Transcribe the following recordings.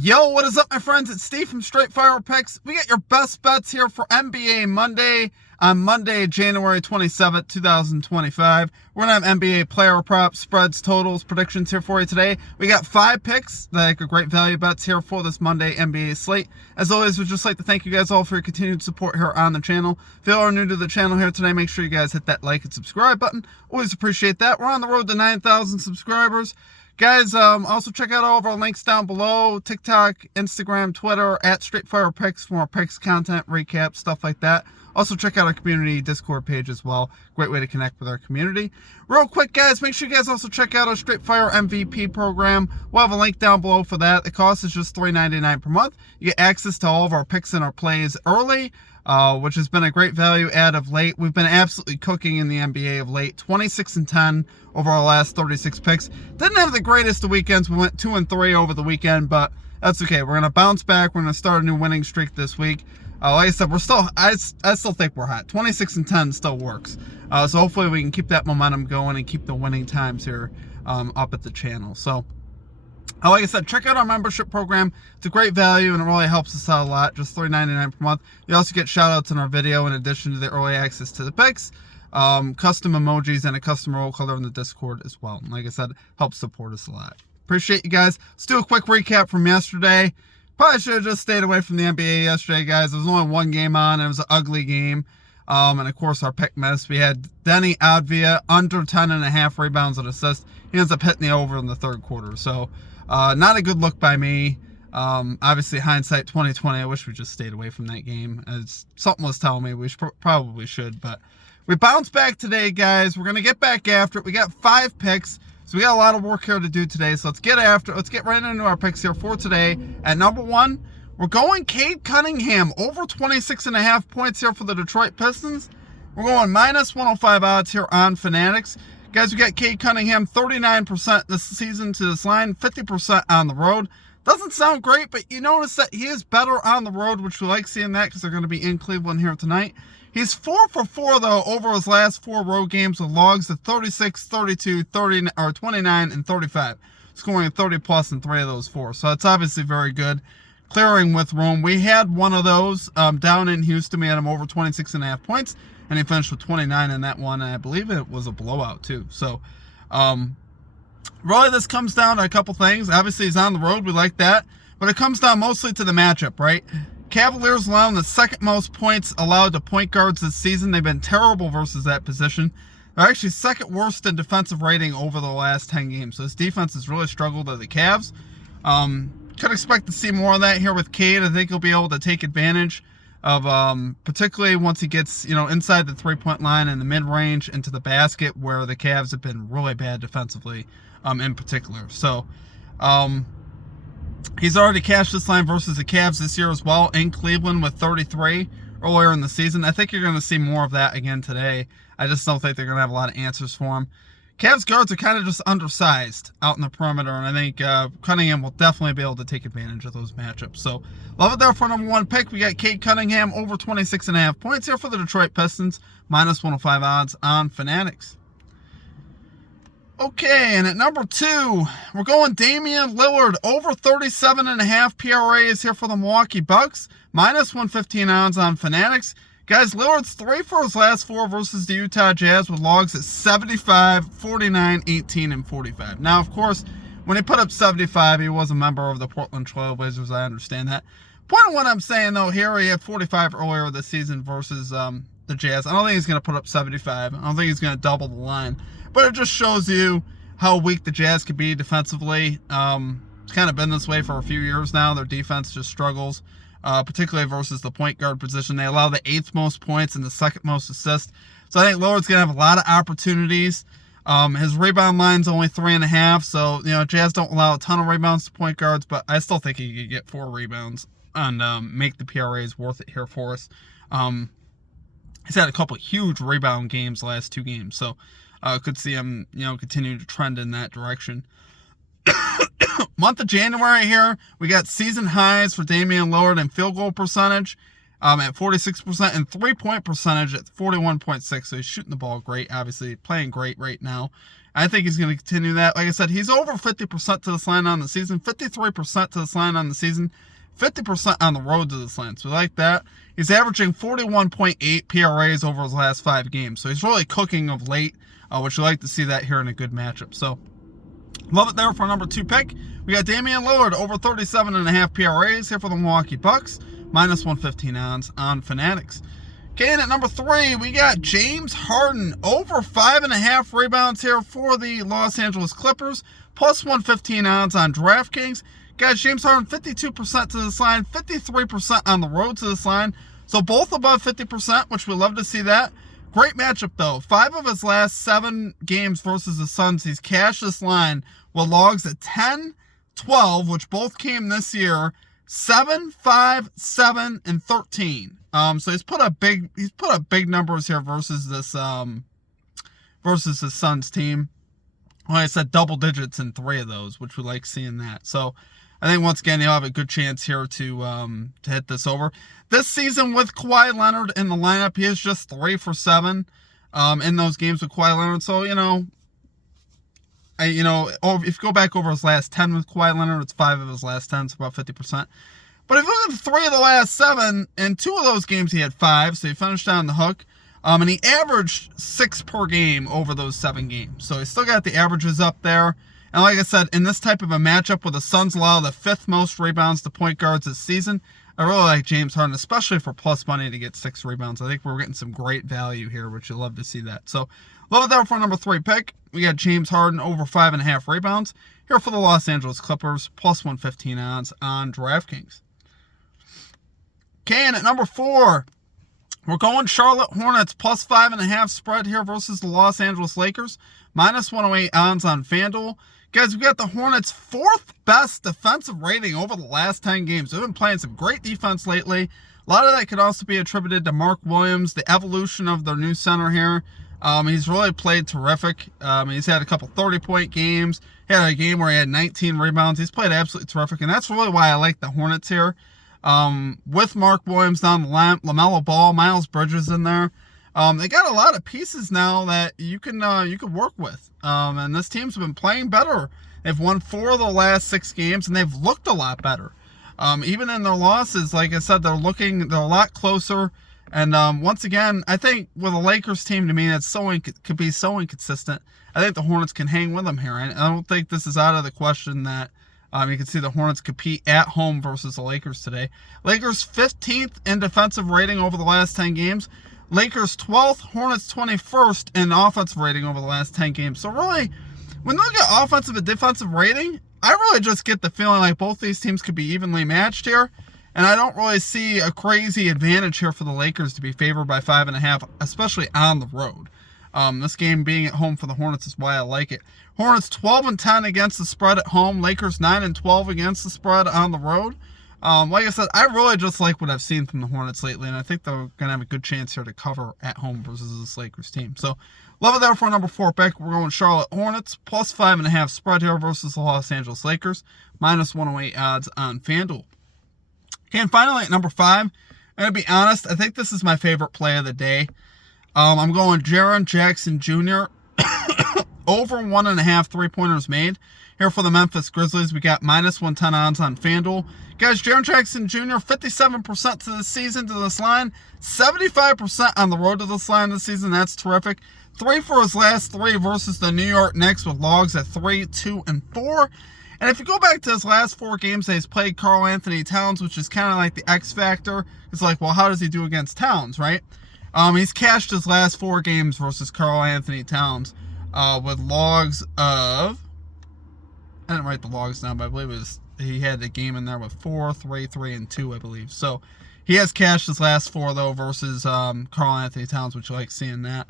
Yo, what is up, my friends? It's Steve from Straight Fire Picks. We got your best bets here for NBA Monday on Monday, January 27th, 2025. We're going to have NBA player props, spreads, totals, predictions here for you today. We got 5 picks that are great value bets here for this Monday NBA slate. As always, we'd just like to thank you guys all for your continued support here on the channel. If you are new to the channel here today, make sure you guys hit that like and subscribe button. Always appreciate that. We're on the road to 9,000 subscribers. Guys, also check out all of our links down below. TikTok, Instagram, Twitter, at Straightfire Picks for more picks, content, recaps, stuff like that. Also check out our community Discord page as well. Great way to connect with our community. Real quick, guys, make sure you guys also check out our Straightfire MVP program. We'll have a link down below for that. The cost is just $3.99 per month. You get access to all of our picks and our plays early, which has been a great value add of late. We've been absolutely cooking in the NBA of late. 26-10 over our last 36 picks. Didn't have the greatest of weekends. We went 2-3 over the weekend, but that's okay. We're going to bounce back. We're going to start a new winning streak this week. Like I said, I still think we're hot. 26-10 still works. So hopefully we can keep that momentum going and keep the winning times here up at the channel. So, like I said, check out our membership program. It's a great value and it really helps us out a lot. Just $3.99 per month. You also get shout outs in our video in addition to the early access to the picks, custom emojis, and a custom roll color in the Discord as well. And like I said, helps support us a lot. Appreciate you guys. Let's do a quick recap from yesterday. Probably should have just stayed away from the NBA yesterday, guys. There was only one game on. It was an ugly game. And, of course, our pick miss. We had Denny Advia under 10.5 rebounds and assists. He ends up hitting the over in the third quarter. So, not a good look by me. Obviously, hindsight 2020. I wish we just stayed away from that game. As something was telling me we probably should. But we bounced back today, guys. We're going to get back after it. We got 5 picks. So we got a lot of work here to do today. So let's get right into our picks here for today. At number 1, we're going Cade Cunningham over 26.5 points here for the Detroit Pistons. We're going minus 105 odds here on Fanatics. Guys, we got Cade Cunningham 39% this season to this line, 50% on the road. Doesn't sound great, but you notice that he is better on the road, which we like seeing that because they're going to be in Cleveland here tonight. He's 4 for 4, though, over his last 4 road games with logs of 36, 32, 30, or 29, and 35. Scoring 30-plus in 3 of those 4. So it's obviously very good. Clearing with room. We had one of those down in Houston. We had him over 26.5 points, and he finished with 29 in that one, and I believe it was a blowout, too. So, really, this comes down to a couple things. Obviously, he's on the road. We like that. But it comes down mostly to the matchup, right? Cavaliers allowing the second most points allowed to point guards this season. They've been terrible versus that position. They're actually second worst in defensive rating over the last 10 games. So this defense has really struggled at the Cavs. Could expect to see more of that here with Cade. I think he'll be able to take advantage of, particularly once he gets, inside the 3-point line and the mid-range into the basket, where the Cavs have been really bad defensively, in particular. So, he's already cashed this line versus the Cavs this year as well in Cleveland with 33 earlier in the season. I think you're going to see more of that again today. I just don't think they're going to have a lot of answers for him. Cavs guards are kind of just undersized out in the perimeter, and I think Cunningham will definitely be able to take advantage of those matchups. So, love it there for number 1 pick. We got Cade Cunningham over 26.5 points here for the Detroit Pistons, minus 105 odds on Fanatics. Okay, and at number 2, we're going Damian Lillard over 37.5 PRAs here for the Milwaukee Bucks, minus 115 odds on Fanatics. Guys, Lillard's 3 for his last 4 versus the Utah Jazz with logs at 75, 49, 18, and 45. Now, of course, when he put up 75, he was a member of the Portland Trail Blazers. I understand that. Point of what I'm saying, though, here he had 45 earlier this season versus the Jazz. I don't think he's going to put up 75. I don't think he's going to double the line. But it just shows you how weak the Jazz could be defensively. It's kind of been this way for a few years now. Their defense just struggles. Particularly versus the point guard position. They allow the 8th most points and the 2nd most assists. So I think Lillard's going to have a lot of opportunities. His rebound line's only 3.5, so, Jazz don't allow a ton of rebounds to point guards, but I still think he could get 4 rebounds and make the PRAs worth it here for us. He's had a couple huge rebound games the last 2 games, so could see him, continue to trend in that direction. Month of January here, we got season highs for Damian Lillard in field goal percentage at 46% and 3-point percentage at 41.6. So he's shooting the ball great, obviously playing great right now. I think he's going to continue that. Like I said, he's over 50% to this line on the season, 53% to this line on the season, 50% on the road to this line. So we like that. He's averaging 41.8 PRAs over his last 5 games. So he's really cooking of late, which you like to see that here in a good matchup. So love it there for number 2 pick. We got Damian Lillard over 37.5 PRAs here for the Milwaukee Bucks, minus 115 on Fanatics. Okay, and at number 3, we got James Harden over 5.5 rebounds here for the Los Angeles Clippers, plus 115 on DraftKings. Guys, James Harden 52% to this line, 53% on the road to this line. So both above 50%, which we love to see that. Great matchup, though. 5 of his last 7 games versus the Suns, he's cashed this line with logs at 10, 12, which both came this year, 7, 5, 7, and 13. So he's put up big numbers here versus the Suns team. Like I said, double digits in 3 of those, which we like seeing that. So I think once again he'll have a good chance here to hit this over. This season with Kawhi Leonard in the lineup, he is just 3 for 7 in those games with Kawhi Leonard. So if you go back over his last 10 with Kawhi Leonard, it's 5 of his last 10, so about 50%. But if you look at 3 of the last 7, in 2 of those games he had 5, so he finished on the hook. And he averaged 6 per game over those 7 games. So he's still got the averages up there. And like I said, in this type of a matchup where the Suns allow the 5th most rebounds to point guards this season, I really like James Harden, especially for plus money to get 6 rebounds. I think we're getting some great value here, which you'll love to see that. So love it there for number 3 pick. We got James Harden over 5.5 rebounds here for the Los Angeles Clippers, plus 115 odds on DraftKings. Okay, and at number 4, we're going Charlotte Hornets plus 5.5 spread here versus the Los Angeles Lakers, minus 108 odds on FanDuel. Guys, we got the Hornets' 4th best defensive rating over the last 10 games. They've been playing some great defense lately. A lot of that could also be attributed to Mark Williams, the evolution of their new center here. He's really played terrific. He's had a couple 30-point games. He had a game where he had 19 rebounds. He's played absolutely terrific, and that's really why I like the Hornets here. With Mark Williams down the line, LaMelo Ball, Miles Bridges in there. They got a lot of pieces now that you can work with. And this team's been playing better. They've won 4 of the last 6 games, and they've looked a lot better. Even in their losses, like I said, they're a lot closer. And once again, I think with a Lakers team, to me, that's could be so inconsistent. I think the Hornets can hang with them here. I don't think this is out of the question that you can see the Hornets compete at home versus the Lakers today. Lakers 15th in defensive rating over the last 10 games. Lakers 12th, Hornets 21st in offensive rating over the last 10 games. So really, when you look at offensive and defensive rating, I really just get the feeling like both these teams could be evenly matched here. And I don't really see a crazy advantage here for the Lakers to be favored by 5.5, especially on the road. This game being at home for the Hornets is why I like it. Hornets 12-10 against the spread at home. Lakers 9-12 against the spread on the road. Like I said, I really just like what I've seen from the Hornets lately, and I think they're going to have a good chance here to cover at home versus this Lakers team. So, love it there for number 4 pick. We're going Charlotte Hornets, plus 5.5 spread here versus the Los Angeles Lakers, minus 108 odds on FanDuel. Okay, and finally at number 5, I'm going to be honest, I think this is my favorite play of the day. I'm going Jaren Jackson Jr. over 1.5 3-pointers made. Here for the Memphis Grizzlies, we got minus 110 odds on FanDuel. Guys, Jaren Jackson Jr., 57% to this season to this line, 75% on the road to this line this season. That's terrific. 3 for his last 3 versus the New York Knicks with logs at 3, 2, and 4. And if you go back to his last 4 games that he's played Karl Anthony Towns, which is kind of like the X factor, it's like, well, how does he do against Towns, right? He's cashed his last 4 games versus Karl Anthony Towns with logs of... I didn't write the logs down, but I believe he had the game in there with 4, 3, 3, and 2, I believe. So he has cashed his last 4, though, versus Karl Anthony Towns, which you like seeing that.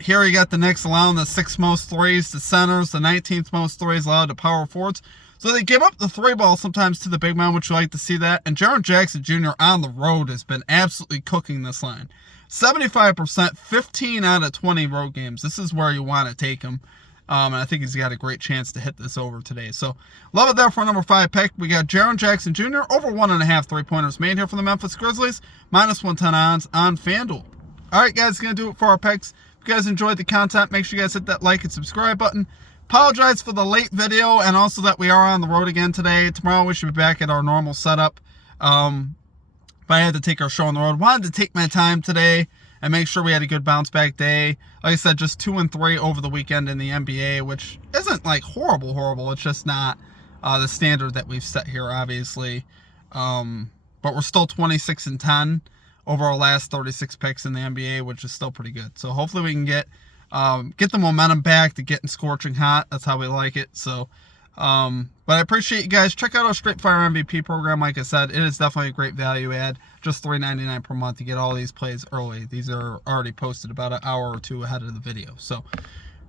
Here you got the Knicks allowing the 6th most threes to centers, the 19th most threes allowed to power forwards. So they give up the 3 ball sometimes to the big man, which you like to see that. And Jaren Jackson Jr. on the road has been absolutely cooking this line. 75%, 15 out of 20 road games. This is where you want to take him. And I think he's got a great chance to hit this over today. So, love it there for number 5 pick. We got Jaren Jackson Jr. over 1.5 3-pointers made here for the Memphis Grizzlies. Minus 110 odds on FanDuel. All right, guys, going to do it for our picks. We've you guys enjoyed the content. Make sure you guys hit that like and subscribe button. Apologize for the late video, and also that we are on the road again today. Tomorrow we should be back at our normal setup. But I had to take our show on the road. Wanted to take my time today and make sure we had a good bounce back day. Like I said, just 2-3 over the weekend in the NBA, which isn't like horrible. It's just not the standard that we've set here, obviously. But we're still 26-10 over our last 36 picks in the NBA, which is still pretty good. So hopefully we can get the momentum back to getting scorching hot. That's how we like it. So, but I appreciate you guys. Check out our Straight Fire MVP program. Like I said, it is definitely a great value add. Just $3.99 per month to get all these plays early. These are already posted about an hour or two ahead of the video. So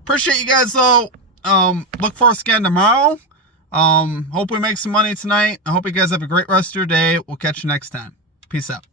appreciate you guys though. Look for us again tomorrow. Hope we make some money tonight. I hope you guys have a great rest of your day. We'll catch you next time. Peace out.